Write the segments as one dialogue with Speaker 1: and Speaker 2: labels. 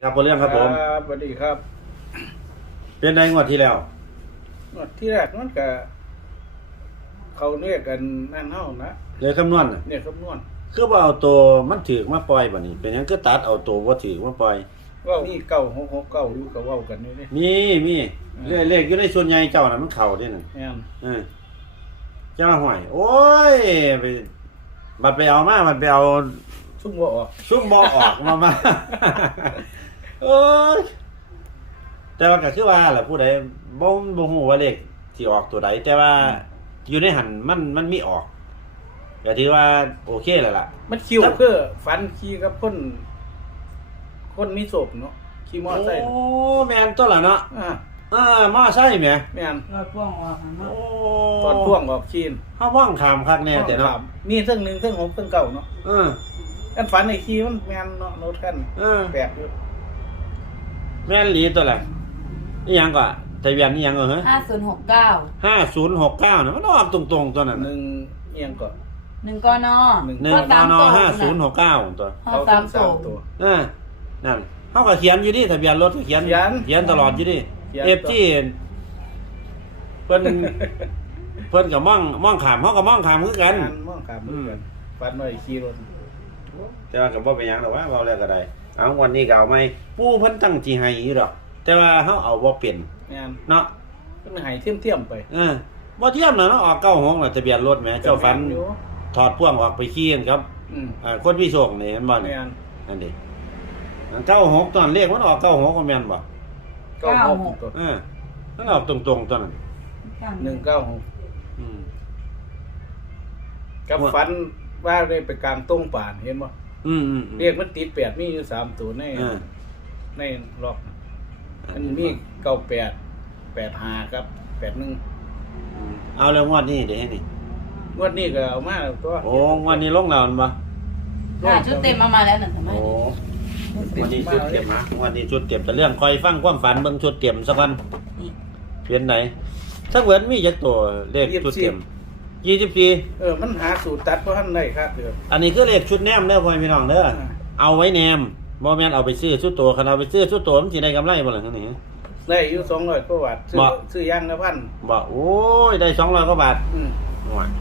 Speaker 1: ครับเรื่องครับผม
Speaker 2: สวัสดีครับ
Speaker 1: เป็นไงงวดที่แล้ว
Speaker 2: งวดที่แรกมันก็เขาเนี่ยกันนั่นเฮานะ
Speaker 1: เลยคำนวณน่ะ
Speaker 2: เนี่ยคำนวณ
Speaker 1: คือว่าเอาตัวมันถือมาปล่อยบ่นี่เป็นหยังคือตัดเอาตัวบ่ถือมาปล่อย
Speaker 2: ว่ามีเก้าหกเก้าอยู่ก็เว้ากันนี่นี่
Speaker 1: มีเลขอยู่ในส่วนใหญ่เจ้าน่ะมันเข้าเด้นั่น
Speaker 2: แม่น
Speaker 1: เจ้าห่วยโอ้ยไปบัดไปเอามาบัดไปเอา
Speaker 2: ซุ่มบ่ออก
Speaker 1: ซุมบ่ออกมา โอ้ยแต่ว่าก็คือว่าล่ะผู้ใดบ่ฮู้ว่าเลขสิออกตัวใดแต่ว่าอยู่ในหันมันมีออกก็ถือว่าโอเคแล้วล่ะ
Speaker 2: มันคิวคือฝันขี่กับคนมีศพเนาะขี่มอไซค์
Speaker 1: โอ้แม่นตัวล่ะเนาะมอไซค์แหม
Speaker 2: แม่น
Speaker 3: รถพ่วงออกเนาะ
Speaker 1: โอ้
Speaker 2: ตอนพ่วงออกขี่
Speaker 1: เฮาว่องขามคักแน่แต่เนาะ
Speaker 2: มีเทั้ง1เทั้ง6เทั้ง9เนาะอันฝันไอ้ขี่มันแม่นเนาะรถคันแปลกอยู่
Speaker 1: แม่นหลีตัวล่ะอีหยังก็ทะเบียนอีหยังเหรอ5069น่ะมันออกตรงๆตัวนั้น
Speaker 2: 1เอียงก็
Speaker 3: 1กน
Speaker 1: 1กน5069ตัว
Speaker 2: เขา3ตัว
Speaker 1: นั่นเฮาก็เขียนอยู่ดิทะเบียนรถก็เขียนตลอดอยู่ดิ FG เพิ่นก็มองขามเฮาก็มองขามคือกัน
Speaker 2: มองขามคือกันฝันว่าขี่รถ
Speaker 1: แต่ว่าก็บ่เป็นหยังดอกว่าเว้าแล้วก็ได้เอาวันนี้ก็เอาใหม่ปู่เพิ่นตั้งสิให้อยู่ดอกแต่ว่าเฮาเอาบ่เป็นเนาะ
Speaker 2: เพิ่นให้เทียมไป
Speaker 1: บ่เทียมน่ะเนาะออก96น่ะทะเบียนรถแหมเจ้าฝันถอดพ่วงออกไปขี่กันครับคนมีโชคนี่เห็นบ่นี่นั่นดิ96ตอนเลขมันออก96ก็แม่นบ่
Speaker 2: 96ตัว
Speaker 1: มันออกตรงๆตัวนั้น
Speaker 2: 196กับฝันว่าได้ไปกลางต้งป่านเห็นบ่เรียกมันติด8มีอยู่3ตัวในล็อกมันมี98 85ครับ81
Speaker 1: เอาแล้วงวดนี้เด้นี่
Speaker 2: งวดนี้ก็เอามาตัว
Speaker 1: โอ้งวดนี้ลงแล้วมันบ่
Speaker 3: ชุดเต็มมาแล้วนั่นทำไม
Speaker 1: โอ้วันนี้ชุดเต็มมางวดนี้ชุดเต็มแต่เรื่องคอยฟังความฝันเบิ่งชุดเต็มสักวันเปลี่ยนไหนถ้าเหมือนมีจักตัวเลขชุดเต็ม24
Speaker 2: มันหาสูตรตัดบ่ทันได้ครับเด้อ
Speaker 1: อันนี้คือเลขชุดแนมเด้อพ่อพี่น้องเด้อเอาไว้แนมบ่แม่นเอาไปซื้อชุดตัวคันเอาไปซื้อชุดตัวมันสิได้กำไรบ่ล่ะทั้งนี้
Speaker 2: ได้อยู่200กว่าบาทซื้อย่างละพัน
Speaker 1: บ่โอ้ยได้200กว่าบาทโอ้ย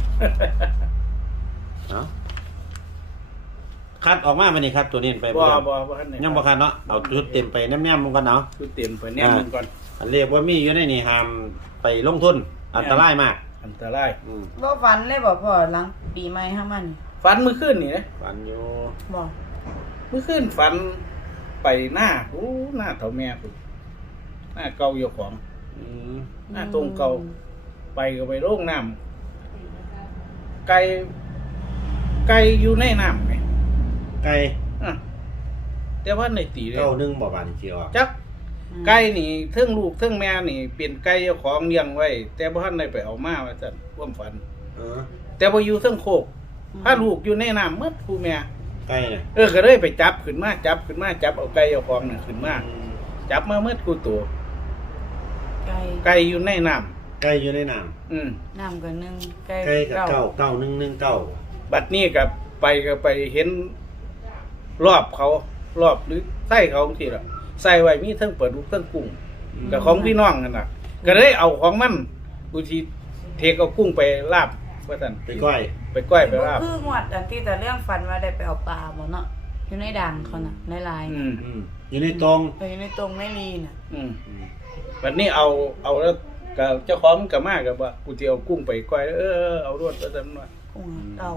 Speaker 1: เนาะคัดออกมาบัดนี้ครับตัวนี้ไป
Speaker 2: บ่
Speaker 1: ยังบ่คัดเนาะเอาชุดเต็มไปแนมๆมันก่อนเนาะ
Speaker 2: ชุดเต็มไปแนมมันก่อน
Speaker 1: อันเรียกว่ามีอยู่ในนี่ห้ามไปลงทุนอันตรายมาก
Speaker 2: อันตราย
Speaker 3: บ่ฝันเลยบ่พ่อหลังปีใหม่เฮามัน
Speaker 2: ฝันมื้อคืนนี่นะ
Speaker 1: ฝันอยู่
Speaker 3: บ่
Speaker 2: มื้อคืนฝันไปหน้าหน้าเฒ่าแม่พุ่นหน้าเก่าอยู่ของหน้าตรงเก่าไปก็ไปโรงน้ำไก่อยู่ในน้ำไง
Speaker 1: ไก่
Speaker 2: แต่ว่าในตีเลย
Speaker 1: 1บ่บาดนี่สิออก
Speaker 2: จักไก่นี่เทิงลูกเทิงแม่นี่เป็นไก่เจ้าของเลี้ยงไว้แต่บ่ทันได้ไปเอามาว่าซั่นความฝันแต่บ่อยู่เทิงโคกถ้าลูกอยู่ในน้ำหมดผู้แม่
Speaker 1: ไก่น่ะ
Speaker 2: ก็เลยไปจับขึ้นมาจับเอาไก่เจ้าของน่ะขึ้นมาจับมาหมดกูตัวไก่อยู่ในน้ำ
Speaker 1: ไก่อยู่ในน้
Speaker 3: ำน้ำก็1ไก่
Speaker 1: กับ9119
Speaker 2: บัดนี้ก็ไปเห็นรอบหรือไส้เขาจังซี่ล่ะใส่ไว้มีเทั้งปลาดุกเทั้งกุ้งกับของพี่น้องนั่นน่ะก็เลยเอาของมันกูสิเทกเอากุ้งไปลาบว่าซั่น
Speaker 1: ไปก้อย
Speaker 3: ไปลาบคืองวดอันที่แต่เรื่องฝันว่าได้ไปเอาปลาบ่เนาะอยู่ในด่างเขาน่ะในลาย
Speaker 1: อยู่ในตรง
Speaker 3: อยู่ในตรงในลีน่ะ
Speaker 2: บัดนี้เอาแล้วก็เจ้าของก็มาก็ว่ากูสิเอากุ้งไปก้อยเอารวดว่าซั่นว่า
Speaker 3: กุ้งเต่า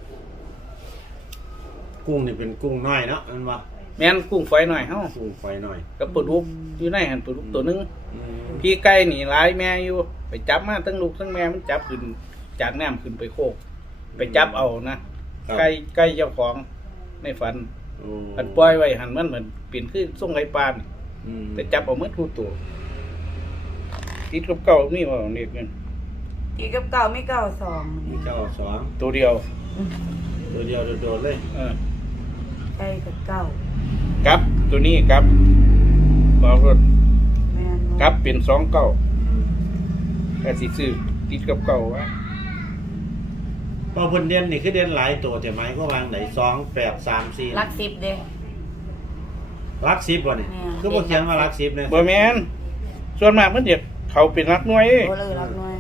Speaker 1: กุ้งนี่เป็นกุ้งน้อยเนาะมันว่า
Speaker 2: แม่นกุ้งฝอยหน่อยเฮา
Speaker 1: กุ้งฝอยหน่อย
Speaker 2: กับปลาดุกอยู่ในหั่นปลาดุกตัวนึงพี่ไก่นี่หลายแม่อยู่ไปจับมาทั้งลูกทั้งแม่มันจับขึ้นจากน้ำขึ้นไปโคกไปจับเอานะไก่เจ้าของในฝันมันปล่อยไว้หั่นมันเหมือนเป็นคือส่งไก่ปานแต่จับเอาหมดทุกตัวติดกับเก่านี่ว่านี่เงิน
Speaker 3: ติดกับเก่าไม่
Speaker 1: 92
Speaker 2: ตัวเดียว
Speaker 1: โดดเลย
Speaker 3: ไก่กับเก่า
Speaker 2: กับตัวนี้ครับบอกรถกับเป็น29แค่สิซื้อติดกับเก่าว่า
Speaker 1: พอเพิ่นเด่นนี่คือเด่นหลายตัวแต่หมายก็วางไหน2 8 3 4
Speaker 3: หลัก10เด้
Speaker 1: รัก10บ่นี่
Speaker 3: เนี่ย
Speaker 1: คือบ่เขียนว่ารัก10เนี่ย
Speaker 2: บ่แม่นส่วนมากมันจะเขาเป็นรักหน่วยเด้
Speaker 3: โอ้เลยรักน้อย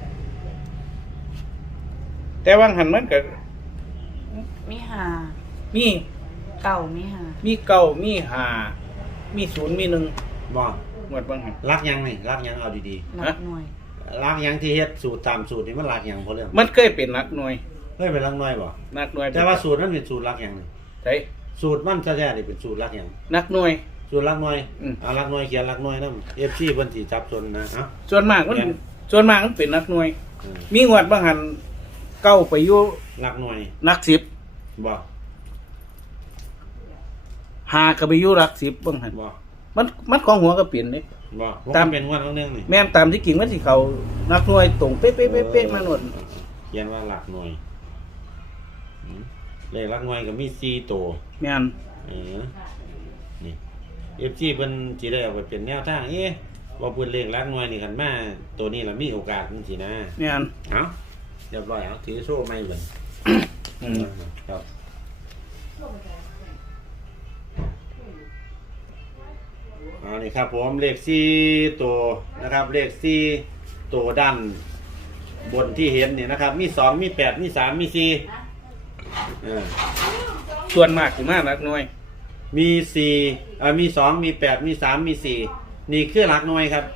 Speaker 2: แต่ว่าหันมันก็
Speaker 3: มีหา
Speaker 2: มี
Speaker 3: เก่ามีหา
Speaker 2: มีเก้ามีห้ามีศูนย์มีหนึ่ง
Speaker 1: บ่
Speaker 2: หมดบางหัน
Speaker 1: รักยังนี่รักยังเอาดี
Speaker 3: รักน้อย
Speaker 1: ๆรักยังที่เฮ็ดสูตรตามสูตรนี่มันรักยังเพราะเรื่อง
Speaker 2: มันเคยเป็นรักหน่วย
Speaker 1: เฮ้ยเป็นรักน้อยบ่
Speaker 2: นักหน่วย
Speaker 1: แต่ว่าสูตรนั้นเป็นสูตรรักยังนี่
Speaker 2: ใช่
Speaker 1: สูตรมันแท้ๆนี่เป็นสูตรรักยัง
Speaker 2: นักหน่วย
Speaker 1: สูตรรักน้อย
Speaker 2: อืม
Speaker 1: รักน้อยเขียนรักน้อยนำ FC เพิ่นสิจับจนนะเอ้า
Speaker 2: ส่วนมากมัน
Speaker 1: แม่น
Speaker 2: ส่วนมากมันเป็นนักหน่วย
Speaker 1: อืม
Speaker 2: มีงวดบางหันเก้าไปอยู่
Speaker 1: รักน้อย
Speaker 2: นักสิบ
Speaker 1: บ่
Speaker 2: หาก็ไปอยู่รักสิบบางหัน
Speaker 1: บ่
Speaker 2: มันของหัวก็เปลี่ยนนี่
Speaker 1: บ่ตา
Speaker 2: ตาม
Speaker 1: มเป็นงวดนึงนี่
Speaker 2: แม่นตามที่กิ่งมันสิเขานักหน่วยตรงเป๊ะเป๊ะเป๊ะเป๊ะมาหนด
Speaker 1: เขียนว่ารักน้อยอืมเลขรักน้อยก็มี4ตัว
Speaker 2: แม่น
Speaker 1: นี่ FG เพิ่นสิได้เอาไปเป็นแนวทางว่าเพิ่นเลขรักน้อยนี่คันมาตัวนี้ล่ะมีโอกาสจังซี่นะ
Speaker 2: แม่น
Speaker 1: เอ้าเรียบร้อยเอาถือโซ่ไม่เบิ่ง
Speaker 2: อืม
Speaker 1: ครับเอานี่ครับผมเลข4ตัวนะครับ เลข4ตัวด้านบนที่เห็นนี่นะครับ มี2มี8มี3มี4
Speaker 2: ส่วนมากสิมานักหน่วย
Speaker 1: มีมี2มี8มี3มี4นี่คือหลักหน่วยครับ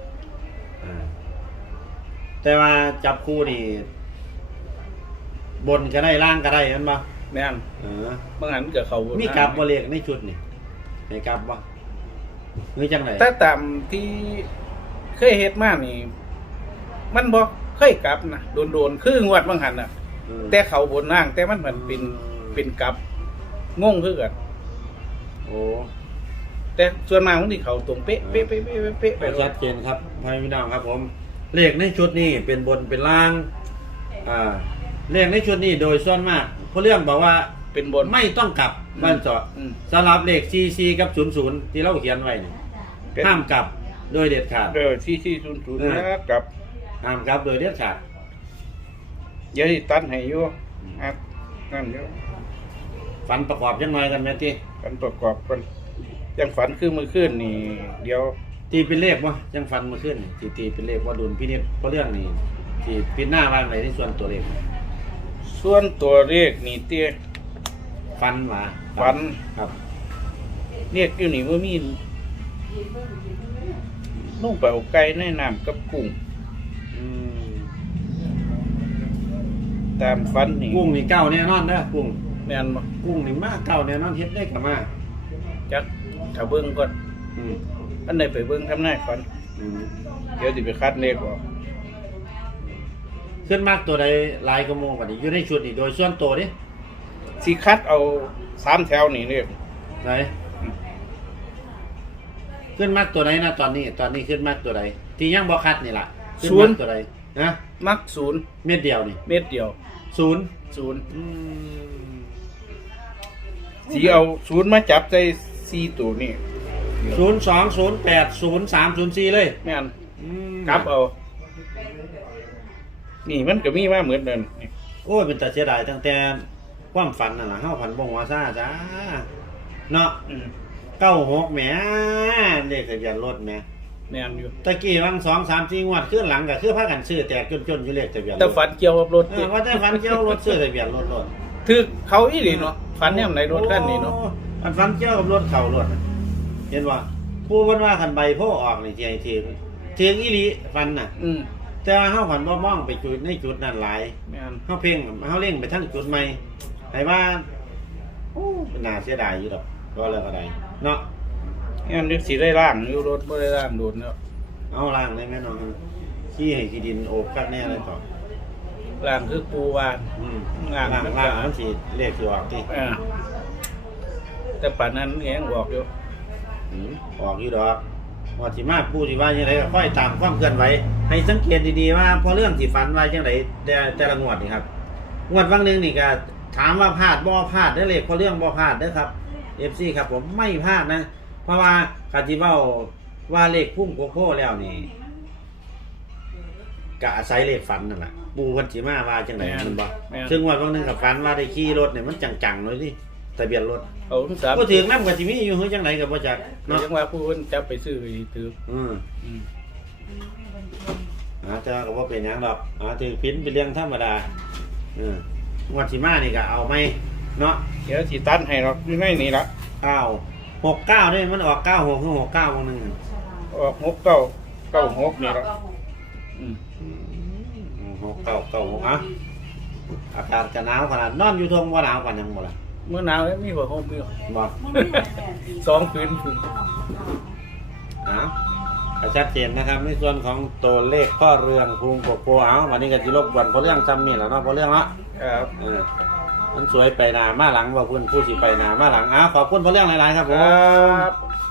Speaker 1: แต่ว่าจับคู่นี่ บนก็ได้ล่างก็ได้นั่นบ่
Speaker 2: แม่น
Speaker 1: เออบ
Speaker 2: างหันก็เขา
Speaker 1: มี
Speaker 2: มี
Speaker 1: กลับบ่เลขในชุดนี่ให้กลับบ่หรือจังได๋
Speaker 2: แต่ตามที่เคยเฮ็ดมานี่ มันบ่เคยกลับนะโดนๆคืองวดบางหันน่ะ แต่เขาบนล่างแต่มันเหมือนเป็นกลับงงคือกัน
Speaker 1: โอ้
Speaker 2: แต่ส่วนมากมันที่เขาตรงเป๊ะเป๊ะเป๊ะเป๊ะเป๊ะไป
Speaker 1: ชัดเจนครับพี่น้องครับผม เลขในชุดนี้เป็นบนเป็นล่าง เลขในชุดนี้โดยส่วนมากเพราะเรื่องบอกว่า
Speaker 2: เป็นบน
Speaker 1: ไม่ต้องกลับบ้านเจาะ
Speaker 2: อืม
Speaker 1: สำหรับเลข44กับ00ที่เราเขียนไว้นี่
Speaker 2: เป็น
Speaker 1: ห้ามกลับโดยเด็ดขาด
Speaker 2: 4400นะครับ
Speaker 1: ห้ามกลับโดยเด็ดขาด
Speaker 2: เดี๋ยวที่ตัดให้อยู่ครับนั่นอยู่
Speaker 1: ฝันประกอบยังไงกันแม่ติ
Speaker 2: กันประกอบกันยังฝันคือมือขึ้นนี่ เดี๋ยว
Speaker 1: ตีเป็นเลขบ่ยังฝันเมาขึ้นนี่ตีเป็นเลขว่าดุลพินิจเพราะเรื่องนี้ที่ปิดหน้าวางไว้ในส่วนตัวเลข
Speaker 2: ส่วนตัวเลขนี่เตี้ย
Speaker 1: ฝันหว่า
Speaker 2: ฝัน
Speaker 1: ครับ
Speaker 2: เรียกอยู่นี่ว่ามีนุ่งไปเอาไก่ในน้ำกับกุ้ง
Speaker 1: อืม
Speaker 2: ตามฝันนี่
Speaker 1: กุ้งนี่เก้าแน่นอนเด้อกุ้ง
Speaker 2: แม่นบ่
Speaker 1: กุ้งนี่มาเก้าแน่นอนเฮ็ดได้กับมา
Speaker 2: จักถ้าเบิ่งก่อน
Speaker 1: อืม
Speaker 2: อันใดไปเบิ่งทำนายฝัน
Speaker 1: อืม
Speaker 2: เดี๋ยวสิไปคัดเลขออก
Speaker 1: ขึ้นมากตัวใดลายกระโมงกว่านี้อยู่ในชุดนี่โดยส่วนตัวดิ
Speaker 2: สิคัดเอา3แถวนี่เลข
Speaker 1: ไหนขึ้นมากตัวใดนะตอนนี้ขึ้นมากตัวใดที่ยังบ่คัดนี่ล่ะขึ้นมากตัวใดนะ
Speaker 2: มัก0
Speaker 1: เม็ดเดียวนี่
Speaker 2: เม็ดเดียว
Speaker 1: ศูนย์
Speaker 2: 0
Speaker 1: อืม
Speaker 2: สิเอา0มาจับใส่4ตัวนี่
Speaker 1: 02080304เลย
Speaker 2: แม่น
Speaker 1: อืม
Speaker 2: กลับเอา นี่มันก็มีมาเหมือนเดิมนี่
Speaker 1: โอ้ยเป็นตาเสียดายตั้งแต่ความฝันน่ะล่ะเฮาฝันบ่หัวซ่าจ้าเนาะ
Speaker 2: อืม
Speaker 1: 96แหมเลขทะเบียนรถแหม
Speaker 2: แม่นอยู่
Speaker 1: ตะกี้วัง2 3 4งวดขึ้นหลังก็คือพากันซื้อแตกจนๆอยู่เลขทะเบียนรถ
Speaker 2: แต่ฝันเกี่ยวกับรถ
Speaker 1: ว่าแต่ฝันเกี่ยวรถซื้อทะเบียนรถ
Speaker 2: ถือเขาอีหลีเนาะฝันเนี่ยไหนรถคันนี้เนาะ
Speaker 1: โอ้มันฝันเกี่ยวกับรถเข้ารถน่ะเห็นบ่ผู้เพิ่นว่าคันใบโพออกนี่สิให้ถึงอีหลีฝันน่ะ
Speaker 2: อืม
Speaker 1: แต่ว่าเฮาฝันบ่มองไปจุดในจุดนั้นหลาย
Speaker 2: แม่น
Speaker 1: เฮาเพ่งเฮาเล็งไปทางจุดใหม่ให้ว่าโอ้น่าเสียดายอยู่ดอกก็แล้วก็ได้เนาะ
Speaker 2: งั้นนึกสิได้ร่างอยู่รถบ่ได้ร่างโดนแล้ว
Speaker 1: เอาล่างเลยแม่น้องขี้ให้ขี้ดินโอบคักแน่เลยต่อ
Speaker 2: ร่างคือปูวาน
Speaker 1: อืม
Speaker 2: ล่าง
Speaker 1: มันสิเลขสิออกติ
Speaker 2: แต่ป่านนั้นแหงบอกอยู่
Speaker 1: ออกอยู่ดอกว่าสิมาพูดสิว่าจังไดก็ค่อยตามความเคลื่อนไหวให้สังเกตดีๆว่าพอเรื่องที่ฝันไว้จังไดแต่ละงวดนี่ครับงวดวันนึงนี่ก็ถามว่าพลาดบ่พลาดเด้อเลขพอเรื่องบ่พลาดเด้อครับ FC ครับผมไม่พลาดนะ เพราะว่าคันสิเว้าว่าเลขพุ่มโกโก้แล้วนี่ก็อาศัยเลขฝันนั่นแหละปูเพิ่นสิมาว่าจังได๋มันบ่ซึ่งงวดวันนึงก็ฝันว่าได้ขี่รถเนี่ยมันจังๆเลยดิทะเบียนรถ
Speaker 2: เอาทั้งสาม
Speaker 1: ผู้ถือนำก็สิมีอยู่เฮือจังไดก็บ่จัก
Speaker 2: เนาะ
Speaker 1: เนาะ
Speaker 2: จังว่าผู้เพิ่นจับไปซื้อไปถือ
Speaker 1: อืม
Speaker 2: อืม
Speaker 1: แต่ก็บ่เป็นหยังดอกถือพินเป็นเรื่องธรรมดางวดสิมานี่ก็เอาไหมเนาะ
Speaker 2: เดี๋ยวสิตัดให้หรอกอยู่ในนี่ละ
Speaker 1: 969นี่มันออก96คือ69วงนึง
Speaker 2: ออก6 9 9 6นี่ละอืม
Speaker 1: 6996อ่ะอากาศก็หนาวขนาดนอนอยู่ทงบ่หนาวกว่าหยังบ่ล่ะ
Speaker 2: เมื่อหนาวแล้วมีหัวห่มอยู่
Speaker 1: บ่
Speaker 2: 2คืนถึง
Speaker 1: ก็ชัดเจนนะครับในส่วนของตัวเลขพ่อเรืองภูมิโกโกวันนี้ก็สิรบกวนเพราะเรื่องซ้ำนี่แหละเนาะเพราะเรื่องเนาะ
Speaker 2: ครับ
Speaker 1: มันสวยไปหนามาหลังว่าเพื่อนผู้สิไปหนามาหลังขอบคุณเพราะเรื่องหลายๆครับผ
Speaker 2: ค
Speaker 1: ม
Speaker 2: รับ